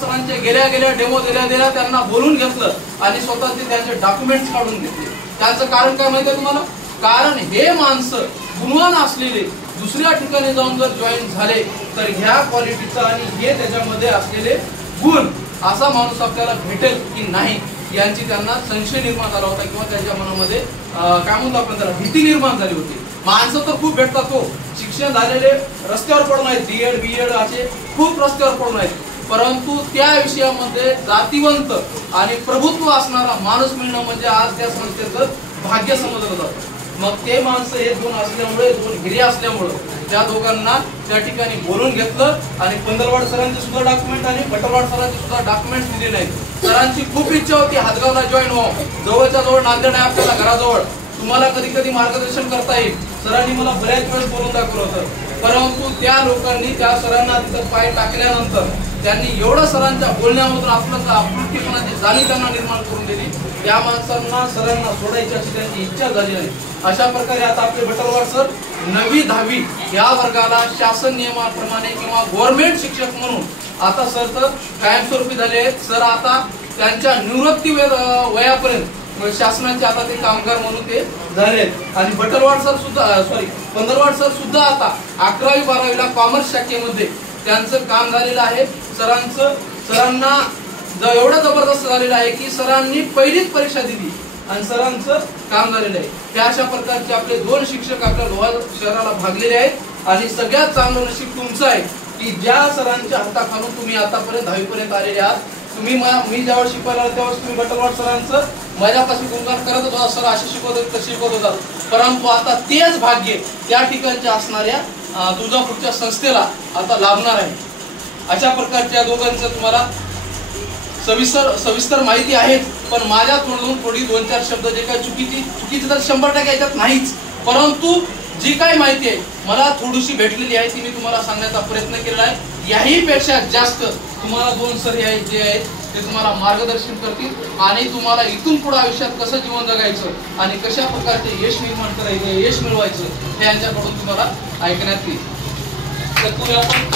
सरांचे गेल्या डेमो दिल्या त्यांना बोलून घेतलं आणि स्वतःचे त्यांचे डॉक्युमेंट्स काढून घेतले. त्याचं कारण काय माहिती आहे तुम्हाला? कारण हे माणसं गुणवान असलेले दुसऱ्या ठिकाणी जाऊन जर जॉईन झाले तर ह्या क्वालिटीचा आणि हे त्याच्यामध्ये असलेले गुण असा माणूस आपल्याला भेटेल की नाही यांची त्यांना संशय निर्माण झाला होता किंवा त्यांच्या मनामध्ये काय म्हणतो आपण त्याला भीती निर्माण झाली होती. माणसं तर खूप भेटतात हो, शिक्षण झालेले रस्त्यावर पडून आहेत, BEd असे खूप रस्त्यावर पडून आहेत, परंतु त्या विषयामध्ये जातीवंत आणि प्रभुत्व असणारा माणूस मिळणं म्हणजे आज त्या संस्थेचं भाग्य समजलं जातं. मग ते माणसं हे दोन असल्यामुळे, दोन हिरे असल्यामुळे त्या दोघांना त्या ठिकाणी बोलून घेतलं आणि पंधरवाड सरांचे सुद्धा डॉक्युमेंट आणि भटरवाड सरांचे सुद्धा डॉक्युमेंट दिले नाहीत. सरांची खूप इच्छा होती हातगावला जॉईन व्हावं, जवळच्या जवळ नांदेड आहे आपल्याला घराजवळ, तुम्हाला कधी कधी मार्गदर्शन करता येईल. सरांनी मला बऱ्याच वेळेस बोलून दाखवलं होतं, परंतु त्या लोकांनी त्या सरांना तिथं पाय टाकल्यानंतर त्यांनी एवढं सरांच्या बोलण्यामधून आपलं आपुलकीपणाची जाणीव त्यांना निर्माण करून दिली. त्या माणसांना सरांना सोडायची अशी त्यांची इच्छा झाली नाही. अशा प्रकारे आता आपले भटरवाड सर 9वी 10वी या वर्गाला शासन नियमाप्रमाणे किंवा गव्हर्नमेंट शिक्षक म्हणून आता सर तर कायमस्वरूपी झाले आहेत. सर आता त्यांच्या निवृत्ती वयापर्यंत शासनाचे आता ते कामगार म्हणून ते झाले. आणि भटरवाड सर सुद्धा पंधरवाड सर सुद्धा आता 11वी 12वीला कॉमर्स शाखेमध्ये त्यांचं काम झालेलं आहे. सरांना एवढं जबरदस्त झालेलं आहे की सरांनी पहिलीच परीक्षा दिली आणि सरांचं काम झालेलं आहे. त्या अशा प्रकारचे आपले 2 शिक्षक आपल्या लोहार शहराला भागलेले आहेत आणि सगळ्यात चांगलं नशीब तुमचं आहे की ज्या सरांच्या हाताखालून तुम्ही आतापर्यंत 10वी पर्यंत आलेले आहात. मी ज्यावेळेस शिकवायला त्यावेळेस तुम्ही भटरवाड सरांचं माझ्यापासून गुणगान करत होता, सर असे शिकवत होते तसे शिकवत होता, परंतु आता तेच भाग्य त्या ठिकाणच्या असणाऱ्या तुळजापूरच्या संस्थेला आता लाभणार आहे. अशा प्रकारच्या दोघांचं तुम्हाला सविस्तर माहिती आहे, पण माझ्या तोंडून थोडी 2-4 शब्द जे काही चुकीची तर 100% याच्यात नाहीच, परंतु जी काही माहिती आहे मला थोडीशी भेटलेली आहे ती मी तुम्हाला सांगण्याचा प्रयत्न केलेला आहे. याही पेक्षा जास्त तुम्हाला 2 सर आहेत जे आहेत ते तुम्हाला मार्गदर्शन करतील आणि तुम्हाला इथून पुढे आयुष्यात कसं जीवन जगायचं आणि कशा प्रकारचे यश निर्माण करायचं, यश मिळवायचं हे यांच्याकडून तुम्हाला ऐकण्यात येईल. तर तुम्ही आपण